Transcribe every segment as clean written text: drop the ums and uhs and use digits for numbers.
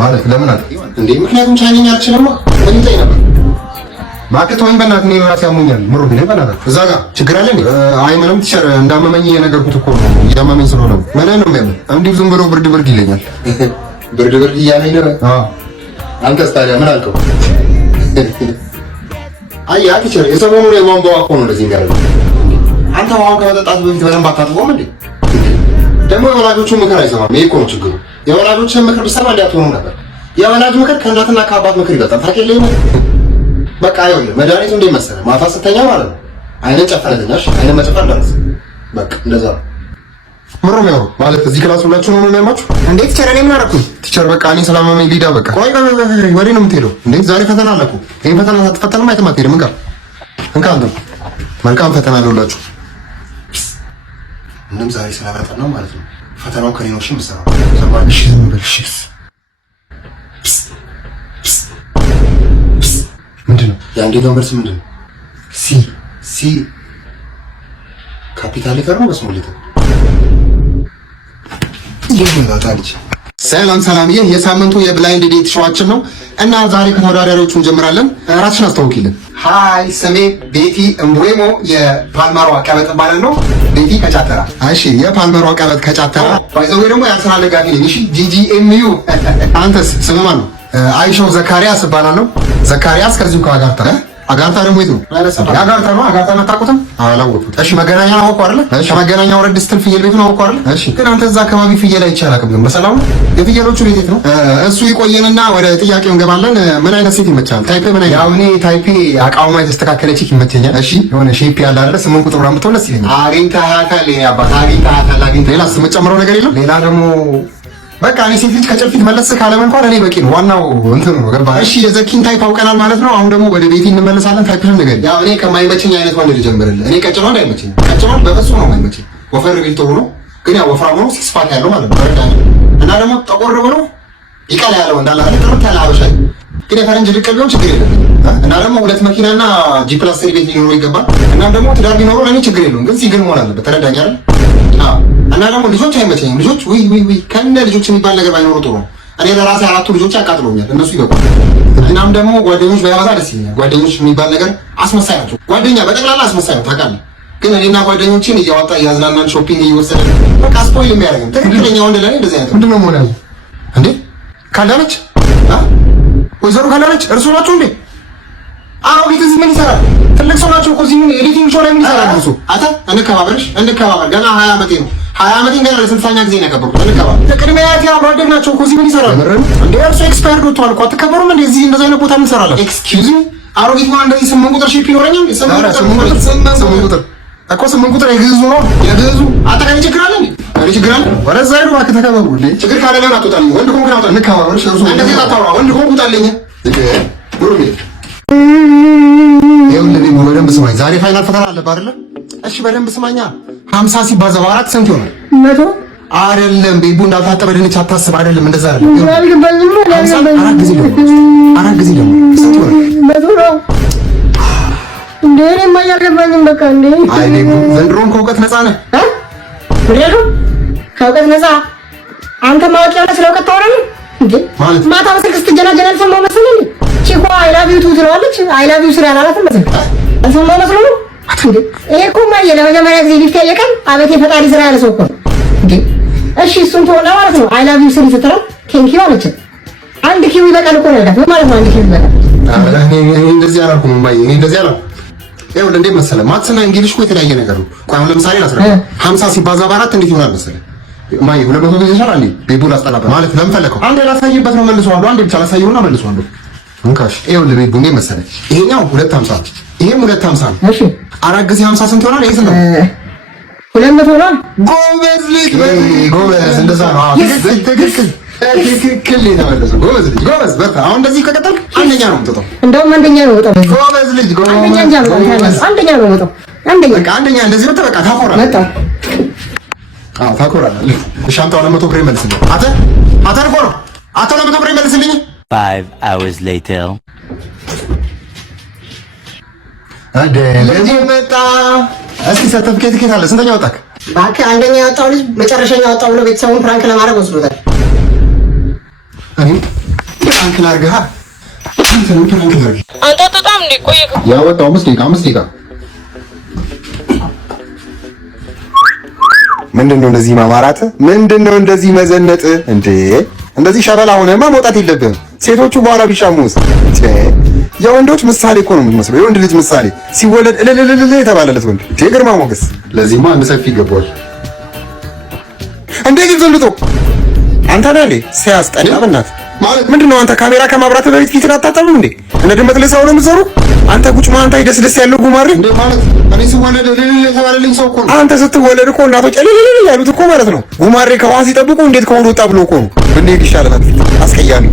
ማለት ለምን አለ እንዴ? ምክንያቱም ቻይንኛ አልችልም። ምን ይጠይ ነበር ማከት ወይም በእናትህ ነው ራሴ ያሙኛል። ምሩ ግን በእናትህ እዛ ጋር ችግር አለ እንዴ? አይ ምንም ቲቸር እንዳመመኝ የነገርኩት እኮ ነው። ያመመኝ ስለሆነ ነው። ምን ነው የሚያመኝ? እንዲሁ ዝም ብሎ ብርድ ብርድ ይለኛል። ብርድ ብርድ እያለኝ ነው። አንተስ ታዲያ ምን አልከው? አይ ያ ቲቸር የሰሞኑ የቧንቧ እኮ ነው እንደዚህ የሚያደርገው። አንተ ውሃውን ከመጠጣት በፊት በደንብ አታጥቦም እንዴ? ደግሞ የወላጆቹን ምክር አይሰማም። ይሄ እኮ ነው ችግሩ። የወላጆችን ምክር ብትሰማ እንዳትሆኑ ነበር። የወላጅ ምክር ከእናትና ከአባት ምክር ይበልጣል። ታውቂልኝ በቃ ይኸውልህ መድኃኒቱ እንደ መሰለህ ማታ ስተኛ ማለት ነው አይነን ጨፈነተኛሽ አይነን መጨፈር ደረሰ። በቃ እንደዛ ምሮም ያው ማለት እዚህ ክላስ ሁላችሁ ነው የሚያማችሁ እንዴ? ቲቸር እኔ ምን አደረኩኝ? ቲቸር በቃ እኔ ሰላማዊ ሊዳ በቃ ቆይ ወዴት ነው የምትሄደው እንዴ? ዛሬ ፈተና አለ እኮ። ይሄን ፈተና ሳትፈተንም አይተም አትሄድም። እንካ አንተ መልካም ፈተና አለላችሁ። ምንም ዛሬ ስለፈተና ነው ማለት ነው። ፈተናው ከኔ ነው። እሺ የምትሰራው ሰማኝ። እሺ ዝም በል እሺ። ምንድነው የአንዴ ነምበር ምንድነው? ሲ ካፒታል ሌተር ነው በስሞል ሌተር ይመጣልኝ። ሰላም፣ ይህ የሳምንቱ የብላይንድ ዴት ሾዋችን ነው እና ዛሬ ከተወዳዳሪዎቹ እንጀምራለን። ራስሽን አስተዋውቂልን። ሃይ ስሜ ቤቲ እምቡሞ የፓልማሮ አቀበጥ ባለ ነው። ቤቲ ከጫተራ። እሺ የፓልማሮ አቀበጥ ከጫተራ ባይዘው ደግሞ የአርሰናል ደጋፊ ነኝ። እሺ ጂጂኤምዩ። አንተስ ስምህ ማን ነው? አይሾው ዘካሪያስ እባላለሁ። ዘካሪያስ ከዚሁ ከአጋርታ አጋርታ ደግሞ የት ነው? አጋርታ ነው። አጋርታ መጣቁትም አላወቁት። እሺ መገናኛ ነው አውቀው አይደል? እሺ መገናኛ ወረድ ስትል ፍየል ቤት ነው አውቀው አይደል? እሺ ግን አንተ እዛ አካባቢ ፍየል አይቻል አቅም ግን በሰላም የፍየሎቹ ቤት ነው። እሱ ይቆየንና ወደ ጥያቄው እንገባለን። ምን አይነት ሴት ይመቻል? ታይፕ ምን አይነት? ያው እኔ ታይፕ አቋሟ የተስተካከለ ቺክ ይመቸኛል። እሺ የሆነ ሼፕ ያለ አይደል? 8 ቁጥር ብራም ብትሆን ደስ ይለኛል። አግኝተሃታል የኔ አባት አግኝተሃታል። ሌላ የምጨምረው ነገር የለም? ሌላ ደግሞ በቃ እኔ ሴት ልጅ ከጨልፊት መለስ ካለ እንኳን እኔ በቂ ነው። ዋናው እንትን ነው ገባ። እሺ የዘኪን ታይፕ አውቀናል ማለት ነው። አሁን ደግሞ ወደ ቤቲ እንመለሳለን። ታይፕሽን ነገር ያው እኔ ከማይመቸኝ አይነት ወንድ ልጀምርልህ። እኔ ቀጭኗ እንዳይመቸኝ፣ ቀጭኗ በፍጹም ነው የማይመቸኝ። ወፈር ቢል ጥሩ ነው ግን ያው ወፍራም ነው ሲክስ ፓክ ያለው ማለት ነው ተረዳኝ። እና ደግሞ ጠቆር ብሎ ይቀላ ያለው እንዳለ አይደል? ጥርት ያለ አበሻ ግን የፈረንጅ ልቅል ቢሆን ችግር የለም። እና ደግሞ ሁለት መኪናና ጂ+3 ቤት ሊኖረው ይገባል። እና ደግሞ ትዳር ቢኖረው ለኔ ችግር የለውም ግን ሲግል መሆን አለበት። ተረዳኝ አይደል? እና ደግሞ ልጆች አይመቸኝም። ልጆች ውይ ከነ ልጆች የሚባል ነገር ባይኖሩ ጥሩ ነው። እኔ ለራሴ 4 ልጆች ያቃጥሉኛል፣ እነሱ ይበቁ። እናም ደግሞ ጓደኞች ባይበዛ ደስ ይለኛል። ጓደኞች የሚባል ነገር አስመሳይ ናቸው። ጓደኛ በጠቅላላ አስመሳይ ነው ታውቃለህ። ግን እኔና ጓደኞችን እያወጣ እያዝናናን ሾፒንግ እየወሰደ በቃ ስፖይል የሚያደርገን ትክክለኛ ወንድ ለኔ እንደዚህ አይነት ምንድነው መሆን ያለው እንዴ? ካላነች ወይዘሮ ካላነች እርሱ ናቸው እንዴ? አዎ ቢትዝ ምን ይሰራል? ትልቅ ሰው ናቸው እኮ እዚህ ምን ኤዲቲንግ ሾው ላይ ምን ይሰራል? እሱ አታ እንከባበር ገና 20 ዓመቴ ነው። 20 ዓመቴን ገና ለስንተኛ ጊዜ ነው ያከበርኩት? እንከባበር ቅድሚያ ያት ያው አደግ ናቸው እኮ እዚህ ምን ይሰራል እንዴ? እርሱ ኤክስፓየርድ ወጥቷል እኮ አትከበሩም እንዴ? እዚህ እንደዛ አይነት ቦታ ምን ይሰራል? ኤክስኪውዝ ሚ አሮጊት ሆና እንደዚህ 8 ቁጥር ሼፕ ይኖረኛል? 8 ቁጥር እኮ 8 ቁጥር የግዕዙ ነው የግዕዙ። አጠቃላይ ችግር አለ እንዴ? አረ ችግር አለ። ወረዛ ሄዱ እባክህ ተከባበሩ እንዴ። ችግር ካለ ለምን አትወጣልኝ? ወንድ ኮንክ ነው እንከባበር። እርሱ እንደዚህ ታታውራ ወንድ ኮንክ ውጣልኝ ብሩኝ። ይኸውልህ በደንብ ስማኝ። ዛሬ ፋይናል ፈተና አለብህ አይደለ? እሺ በደንብ ስማኛ። 50 ሲባዛ በ4 ስንት ይሆናል? 100 አይደለም። ቤቡ እንዳልታጠበ ድንች አታስብ። አይደለም እንደዛ አይደለም። አራት ጊዜ ደግሞ ስንት ይሆናል? 100 ነው እንዴ? እኔማ አልገባኝም። በቃ እንዴ አይ ቤቡ ዘንድሮም ከእውቀት ነፃ ነህ ብሬዱ። ከእውቀት ነፃ አንተ ማወቅ ያለ ስለ እውቀት ታወራለህ እንዴ? ማለት ማታ በስልክ ስትጀናጀና አልሰማሁ መሰለኝ። ቺኳ አይ ላቭ ዩ ቱ ትለዋለች። አይ ላቭ ዩ ስለ አላላትም መሰለኝ። አልሰማሁ መስሎኝ ነው እንዴ? ይሄ እኮ ማየ ለመጀመሪያ ጊዜ ሊፍት ያየቀን አቤት የፈጣሪ ስራ ያለ ሰው እኮ እንዴ። እሺ እሱን ተወላ ማለት ነው። አይ ላቭ ዩ ስል ስትለው ቴንክ ዩ አለች። አንድ ኪው ይበቃል እኮ ነው ያለው ማለት ነው። አንድ ኪው ይበቃል። እኔ እንደዚህ አላልኩም ማየ፣ እኔ እንደዚህ አላልኩም። ይኸውልህ እንዴት መሰለህ ማትስና እንግሊዝ እኮ የተለያየ ነገር ነው። ቆይ አሁን ለምሳሌ ላስረዳ። 50 ሲባዛ በ4 እንዴት ይሆናል መሰለህ? ማየ 200 ጊዜ ይሰራል እንዴ? ቤቡ ላስጠላበት ማለት ለምን ፈለከው? አንዴ ላሳይበት ነው መልሰዋለሁ። አንዴ ብቻ ላሳይውና መልሰዋለሁ። እንካሽ ይኸውልህ ቤቡ እንዴት መሰለህ ይሄኛው 250 ይሄም 250 ነው። እሺ 4 ጊዜ 50 ስንት ይሆናል? ይሄ ስንት ነው? 200 ነው። ጎበዝ ልጅ ጎበዝ። እንደዛ ነው። ትክክል የተመለሰው ጎበዝ ልጅ ጎበዝ። በቃ አሁን እንደዚህ ከቀጠልክ አንደኛ ነው የምትወጣው። እንደውም አንደኛ ነው የምወጣው። ጎበዝ ልጅ ጎበዝ። አንደኛ ነው የምወጣው። በቃ አንደኛ እንደዚህ ነው። በቃ ታኮራለህ። አዎ ታኮራለህ። እሺ አምጣው 200 ብር መልስልኝ። አተ ኮሮ አተ 200 ብር መልስልኝ። 5 hours later አደ ለጂ መጣ። እስኪ ሰርተፊኬት ከየት አለ? ስንተኛ ወጣክ? እባክህ አንደኛ ያወጣው ልጅ መጨረሻኛ ያወጣው ብሎ ቤተሰቡን ፕራንክ ለማድረግ ወስዶታል። እኔ ፕራንክ ላድርግህ። አንተንም ፕራንክ ላድርግህ። አንተ በጣም እንዲቆይ ያወጣው 5 ደቂቃ ምንድነው እንደዚህ ማማራት? ምንድነው እንደዚህ መዘነጥ? እንዴ እንደዚህ ሸበላ ሆነማ መውጣት የለብህም። ሴቶቹ በኋላ ቢሻሙስ? የወንዶች ምሳሌ እኮ ነው የምትመስለው። የወንድ ልጅ ምሳሌ ሲወለድ እልልልል የተባለለት ወንድ ግርማ ሞገስ። ለዚህማ አንድ ሰፊ ይገባዋል። እንዴ ግን ዘልጦ አንተ ነህ ሲያስጠላ። በእናትህ ማለት ምንድነው? አንተ ካሜራ ከማብራት በፊት ፊትን አታጠብም እንዴ? እንደ ድመት ለሰው ነው የምትሰሩ? አንተ ቁጭ ማንታ ደስ ያለው ጉማሬ እንዴ ማለት እኔ ስወለድ እልል የተባለልኝ ሰው እኮ ነው። አንተ ስትወለድ እኮ እናቶች እልል ያሉት እኮ ማለት ነው። ጉማሬ ከውሃ ሲጠብቁ እንዴት ከሆነ ወጣ ብሎ እኮ ነው። እንዴት ይሻላል? አስቀያሚ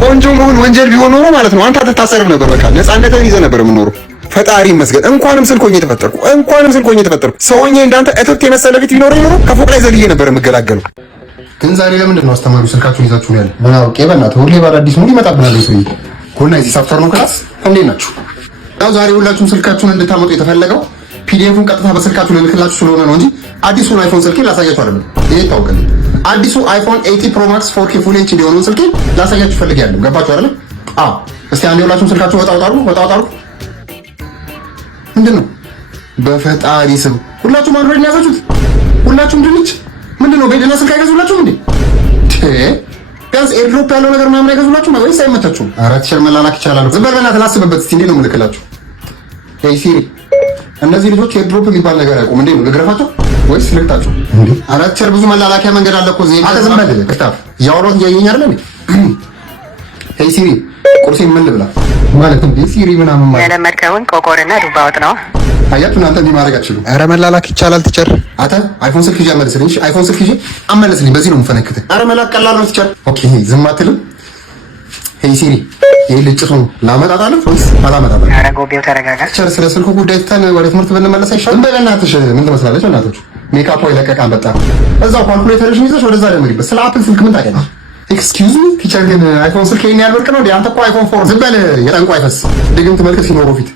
ቆንጆ መሆን ወንጀል ቢሆን ኖሮ ማለት ነው አንተ አትታሰርም ነበር። በቃ ነፃነትን ይዘህ ነበር የምኖረው። ፈጣሪ ይመስገን። እንኳንም ስልኮኝ የተፈጠርኩ ሰውዬ እንዳንተ እትብት የመሰለ ፊት ቢኖረኝ ኖሮ ከፎቅ ላይ ዘልዬ ነበር የምገላገለው። ግን ዛሬ ለምንድን ነው አስተማሪው ስልካችሁን ይዛችሁ ነው ያለ? ምን አውቄ በእናትህ ሁሌ በአዳዲስ ሙድ ይመጣብናል። ሰውዬ ኮና እዚህ ሳፍተር ነው ክላስ። እንዴት ናችሁ? ያው ዛሬ ሁላችሁም ስልካችሁን እንድታመጡ የተፈለገው ፒዲኤፉን ቀጥታ በስልካችሁ ልልክላችሁ ስለሆነ ነው እንጂ አዲሱን አይፎን ስልኬን ላሳያችሁ አይደለም። ይሄ ይታወቃል። አዲሱ አይፎን 80 ፕሮ ማክስ 4K ፉል ኤችዲ የሆነውን ስልኬን ላሳያችሁ ፈልጌያለሁ። ገባችሁ አይደል? አዎ። እስቲ አንዴ ሁላችሁም ስልካችሁ ወጣ አውጣሩ። ምንድነው? በፈጣሪ ስም ሁላችሁም አንድሮይድ ያዛችሁት? ሁላችሁም ድንች ምንድነው? ቤድና ስልክ አይገዙላችሁም እንዴ? ቢያንስ ኤርድሮፕ ያለው ነገር ምናምን አይገዙላችሁም ወይስ አይመታችሁም? ኧረ ቲሸር መላላክ ይቻላል። ዝም በል በእናትህ ላስብበት። እስቲ እንዴት ነው የምልክላችሁ? ሄይ ሲሪ፣ እነዚህ ልጆች ኤርድሮፕ የሚባል ነገር አያውቁም። እንዴት ነው ልግረፋቸው ወይስ ልክታቸው? እንዴ ኧረ ቲሸር ብዙ መላላኪያ መንገድ አለ እኮ እዚህ። አንተ ዝም በል ክፍታፍ። ያወራሁት እያየኝ አይደል እንዴ? ሄይ ሲሪ፣ ቁርሴን ምን ልብላ ማለት ነው? ሲሪ ምናምን ማለት የለመድከውን ቆቆርና ዱባ ወጥ ነው። አያችሁ እናንተ እንዲህ ማድረግ አትችሉም። ኧረ መላላክ ይቻላል ቲቸር። አንተ አይፎን ስልክ ይዤ አመለስልኝ። እሺ አይፎን ስልክ ይዤ አመለስልኝ። በዚህ ነው የምፈነክተህ። ኧረ መላክ ቀላል ነው ቲቸር። ኦኬ ዝም አትልም? ሄይ ሲሪ ይሄ ልጭቱን ላመጣጣለሁ ወይስ አላመጣጣለሁ? ኧረ ጎቤው ተረጋጋ ቲቸር። ስለ ስልኩ ጉዳይ ትተን ወደ ትምህርት ብንመለስ አይሻልም? ዝም በል በእናትሽ። ምን ትመስላለች እናቶች? ሜካፖ ይለቀቃል በጣም እዛው ካልኩሌተርሽን ይዘሽ ወደዛ ደምሪበት። ስለ አፕል ስልክ ምን ታውቂያለሽ? ኤክስኪውዝ ሚ ቲቸር፣ ግን አይፎን ስልክ ይሄን ያህል ብርቅ ነው እንዴ? አንተ እኮ አይፎን 4 ዝም በል። የጠንቋ አይፈስ ድግምት መልክ ሲኖረው ፊት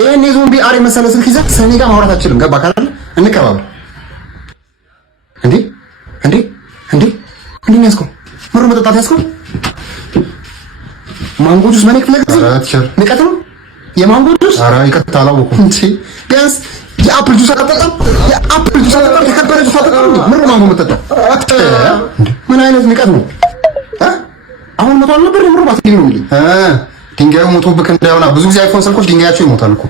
ይሄን የዞምቢ አሬ መሰለ ስልክ ይዘህ ሰኔ ጋር ማውራት አትችልም። ገባህ አይደል? እንከባበር። እንዴ ያስከው ምሩ መጠጣት ያስከው ማንጎ ጁስ ማኔክ ፍለግስ ንቀት ነው የማንጎ ጁስ። ኧረ ይቀጥታ አላወኩም እንጂ ቢያንስ የአፕል ጁስ አጠጣም። ተከበረ ጁስ አጠጣም። ምሩ ማንጎ መጠጣ ምን አይነት ንቀት ነው? አሁን መቷል ነበር ምሩ ባትሊ ነው የሚል ድንጋዩ ሞቶብክ እንዳይሆና። ብዙ ጊዜ አይፎን ስልኮች ድንጋያቸው ይሞታል እኮ።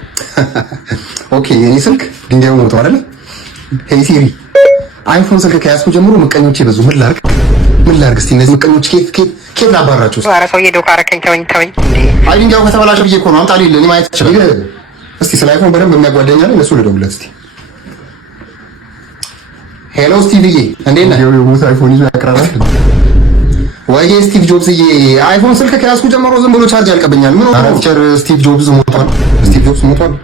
ኦኬ የኔ ስልክ ድንጋዩ ሞቶ አይደል? ሄይ ሲሪ አይፎን ስልክ ከያዝኩ ጀምሮ ምቀኞቼ በዙ። ምን ላድርግ እስቲ እነዚህ ምቀኞች ኬት ላባራቸው? ኧረ ሰውዬ ዶካ አረከኝ። ተወኝ እንዴ። አይ ድንጋዩ ከተበላሸ ብዬ እኮ ነው። አምጣልኝ እኔ ማየት እችላለሁ። እስቲ ስለ አይፎን በደንብ የሚያጓደኛ ላይ ለሱ ልደውልለት እስቲ። ሄሎ ስቲቭዬ እንዴት ነህ? የሞተ አይፎን ይዞ ያቀራራል ወይ ስቲቭ ጆብስዬ? አይፎን ስልክ ከያዝኩ ጀምሮ ዝም ብሎ ቻርጅ ያልቀብኛል። ምን ነው ቲቸር? ስቲቭ ጆብስ ሞቷል።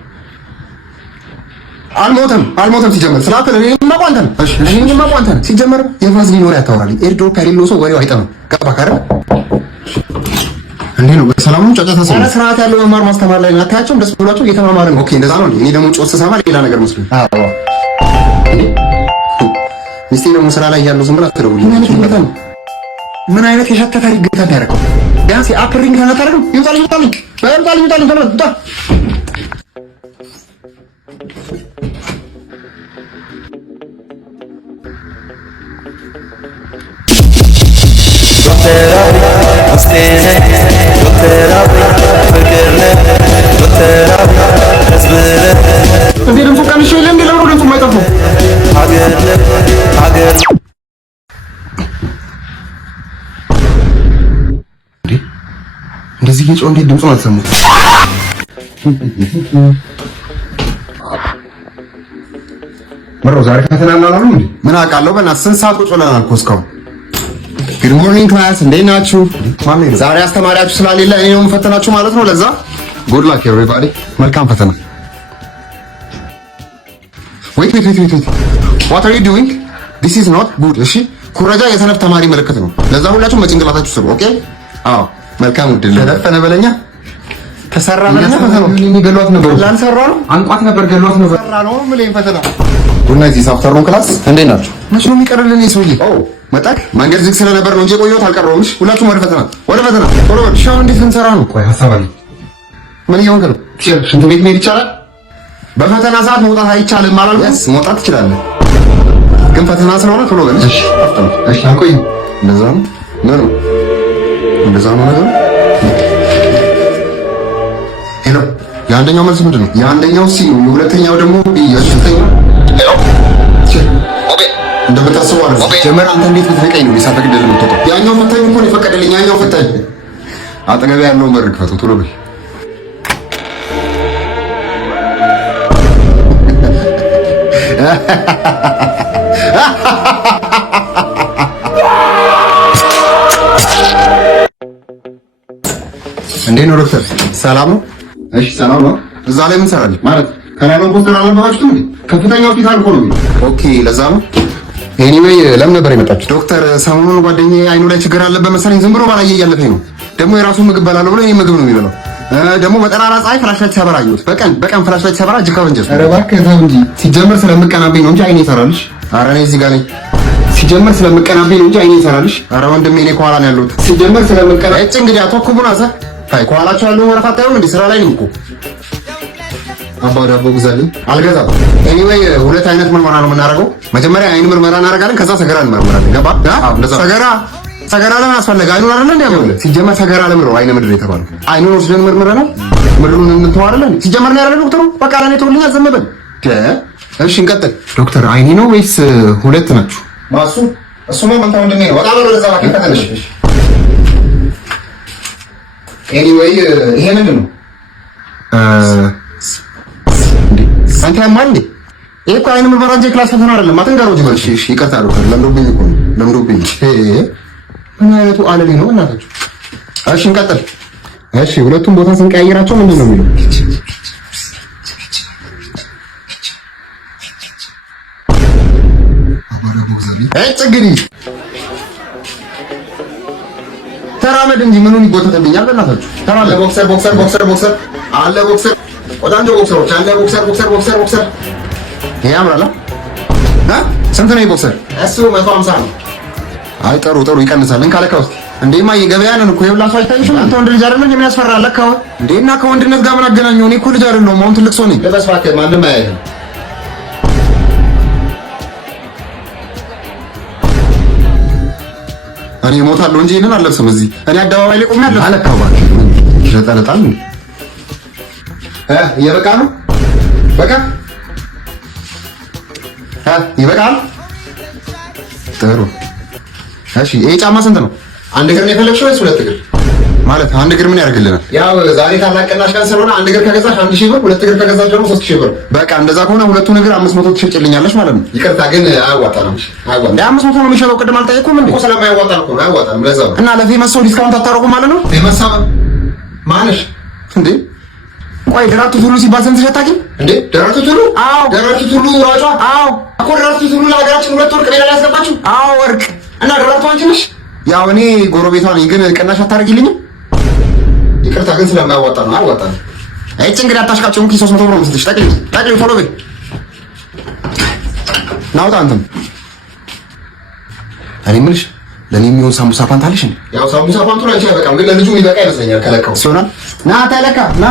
አልሞተም። ሲጀመር ስለ አፕል እኔማ ቋንተን ሲጀመር የቫዝሊን ወሬ አታወራልኝ። ኤርድሮፕ ያሌለው ሰው ወሬው አይጠምም። ገባህ አይደል? እንዴ ነው በሰላም ነው? ጫጫታ ሰው ስርዓት ያለው መማር ማስተማር ላይ አታያቸውም? ደስ ብሏቸው እየተማማርን። ኦኬ እንደዛ ነው። እኔ ደግሞ ጮት ስሰማ ሌላ ነገር መስሎኝ። አዎ ሚስቴ ደግሞ ስራ ላይ ያለው ዝም ብላ ትደውልልኝ። ምን አይነት የሸተተ ሪግታ ያደረገው? ቢያንስ የአፕል ሪንግ ታደርገው። ይውጣልኝ ተለጣ እንዴ ድምፁ ቀንሽ የለ እንዴ? ለምን ድምፁ የማይጠፋው? እንደዚህ እየጮህ እንዴት ድምፁን አልሰሙት? ምሮ ዛሬ ፈተና እናላሉ እንዴ? ምን አውቃለሁ። በእናትህ ስንት ሰዓት ቁጭ ብለናል እኮ እስካሁን። ጉድ ሞርኒንግ ክላስ፣ እንዴት ናችሁ? ዛሬ አስተማሪያችሁ ስላሌለ እኔ ነው የምፈተናችሁ ማለት ነው። ለዛ ጉድ ላክ ኤቭሪባዲ፣ መልካም ፈተና። ዌት ዋት አር ዩ ዱዊንግ? ዲስ ኢዝ ኖት ጉድ። እሺ ኩረጃ የሰነፍ ተማሪ ምልክት ነው። ለዛ ሁላችሁም በጭንቅላታችሁ ስሩ። ኦኬ አዎ መልካም ውድል። ተደፈነ በለኛ ተሰራ በለኛ። ፈተናው ገሏት ነበር ላንሰራ ነው አንቋት ነበር ገሏት ነበር ሰራ ነው ምን ፈተና ቡና እዚህ አፍተርኑን ክላስ እንዴት ናችሁ? መቼ ነው የሚቀርልን ሰውዬ? መጣክ መንገድ ዝግ ስለነበር ነው እንጂ የቆየሁት አልቀረሁም። ሁላችሁም ወደ ፈተና ቶሎ በል። ሻው እንዴት ልንሰራ ነው? ቆይ ሀሳብ አለኝ። ምን እየሆንክ ነው? ሽንት ቤት መሄድ ይቻላል? በፈተና ሰዓት መውጣት አይቻልም አላልኩም? መውጣት ትችላለህ፣ ግን ፈተና ስለሆነ ቶሎ በል። እሺ እሺ። አንቆይ እንደዛ ነው ነው እንደዛ ነው ነገር። ሄሎ፣ የአንደኛው መልስ ምንድን ነው? የአንደኛው ሲ ነው፣ የሁለተኛው ደግሞ ቢ። የሶስተኛው እንደምታስበው አይደለም። ጀመር አንተ እንዴት ብትነቀኝ ነው ሳፈቅድልህ የምትወጣው? ያኛው ፈታኝ እኮ ነው የፈቀደልኝ። ያኛው ፈታኝ አጠገቤ ያለው መርክ ፈቱ ቶሎ በል። እንዴት ነው ዶክተር? ሰላም ነው? እሺ ሰላም ነው። እዛ ላይ ምን ሰራልኝ ማለት ከናለው ፖስተር አላልባችሁም እንዴ? ከፍተኛ ሆስፒታል እኮ ነው። ኦኬ ለዛ ነው። ኤኒዌይ ለምን ነበር የመጣችው? ዶክተር ሰሞኑን ጓደኛዬ አይኑ ላይ ችግር አለበት መሰለኝ። ዝም ብሎ ባላየ እያለፈኝ ነው። ደግሞ የራሱን ምግብ በላለሁ ብሎ ይሄ ምግብ ነው የሚበላው። ደግሞ በጠራራ ፀሐይ ፍላሽ ላይ ሲያበራ አየሁት። በቀን ፍላሽ ላይ ሲያበራ እጅግ ከወንጀል። ኧረ እባክህ ተው እንጂ። ሲጀመር ስለምቀናብኝ ነው እንጂ አይኔ ይሰራልሽ። ኧረ እኔ እዚህ ጋር ነኝ። ሲጀመር ስለምቀናብኝ ነው እንጂ አይኔ ይሰራልሽ። ኧረ ወንድሜ እኔ ከኋላ ነው ያለሁት። ሲጀመር ስለምቀና እጭ እንግዲህ አትወኩቡን አሰ አይ ከኋላቸው ያለው ወረፋ ታየው እንዴ? ስራ ላይ ነኝ እኮ። አባ ዳቦ ግዛልኝ። አልገዛም። ኤኒዌይ ሁለት አይነት ምርመራ ነው የምናደርገው። መጀመሪያ አይን ምርመራ እናደርጋለን፣ ከዛ ሰገራ እንመርመራለን። ገባ? አዎ እንደዛ። ሰገራ ለምን አስፈለገ? አይኑን አይደል እንዴ ያለው? ሲጀመር ሰገራ ለምን ነው አይነ ምድር የተባለው? አይኑን ወስደን ምርመራና ምድሩን እንተው አይደል? ሲጀመር ነው ያለው ዶክተሩ። በቃ ለኔ ተውልኛ ዝም በል። እሺ እንቀጥል። ዶክተር አይኔ ነው ወይስ ሁለት ናችሁ? ማሱ እሱማ መንታ ወንድሜ ነው። በጣም ነው ለዛ ባክ ከተነሽ። ኤኒዌይ ይሄ ምንድን ነው? አንተ ያማል እንዴ? ይሄ እኮ አይን ምርመራ እንጂ ክላስ ፈተና አይደለም። አትንገረው ጅመር። እሺ ይቅርታ ዶክተር፣ ለምዶብኝ እኮ ነው ለምዶብኝ። ምን አይነቱ አለሌ ነው እናታችሁ። እሺ እንቀጥል። እሺ ሁለቱም ቦታ ስንቀያየራቸው ምንድን ነው የሚለው? እንግዲህ ተራመድ እንጂ ምኑን ይጎተተብኛል? በእናታችሁ ተራመድ። ቦክሰር አለ ቦክሰር፣ ቆዳንጆ ቦክሰሮች አለ ቦክሰር። ይሄ ያምራል። ስንት ነው ቦክሰር? እሱ 150 ነው። አይ ጥሩ ይቀንሳል። እንካለካ ውስጥ እንዴማ የገበያ ነን እኮ የብላሱ አይታይሽም? አንተ ወንድ ልጅ አይደለም የሚያስፈራ ለካው እንዴና ከወንድነት ጋር ምን አገናኘው? እኔ እኮ ልጅ አይደለሁም፣ አሁን ትልቅ ሰው ነኝ። ለበስ እባክህ፣ ማንም አያየህም። እኔ እሞታለሁ እንጂ ይሄንን አልለብስም። እዚህ እኔ አደባባይ ላይ ቆሜ አለሁ። አለካው እባክህ ይሸጠለጣል እንዴ? እየበቃ ነው በቃ ይበቃል። ጥሩ እሺ። ይሄ ጫማ ስንት ነው? አንድ እግር ነው የፈለግሽው ወይስ ሁለት እግር? ማለት አንድ እግር ምን ያደርግልናል? ያው ዛሬ ታላቅ ቅናሽ ቀን ስለሆነ አንድ እግር ከገዛሽ 1000 ብር፣ ሁለት እግር ከገዛሽ ደግሞ 3000 ብር። በቃ እንደዛ ከሆነ ሁለቱን እግር 500 ትሸጭልኛለሽ ማለት ነው። ይቅርታ ግን አያዋጣም። አያዋጣም። 500 ነው የሚሸጠው። ቅድም አልጠየኩም እንዴ? እኮ ስለማያዋጣ ነው። አያዋጣም። ለዛው እና ለፌመስ ሰው ዲስካውንት አታረጉም ማለት ነው? ፌመስ ሰው ማነሽ እንዴ? ቆይ ደራርቱ ቱሉ ሲባል ሰምተሽ አታውቂም እንዴ? ደራርቱ ቱሉ? አዎ ደራርቱ ቱሉ ሯጯ። አዎ እኮ ደራርቱ ቱሉ ለሀገራችን ሁለት ወርቅ ሜዳሊያ ያስገባችሁ። አዎ ወርቅ። እና ደራርቱ አንቺ ነሽ? ያው እኔ ጎረቤቷ ነኝ፣ ግን ቅናሽ አታደርጊልኝም? ይቅርታ ግን ስለማያዋጣ ነው። አያዋጣ ነው። አይጭ እንግዲህ አታሽቃጭም። 300 ብር ነው የምትልሽ። ጠቅልኝ ቶሎ በይ። ናውጣ አንተም። እኔ የምልሽ ለኔ የሚሆን ሳምቡሳ ፓንት አለሽ እንዴ? ያው ሳምቡሳ ፓንቱ ላይ አንቺ አይበቃም፣ ግን ለልጁ የሚበቃ ይመስለኛል። ከለካው ሲሆናል። ና ተለካ ና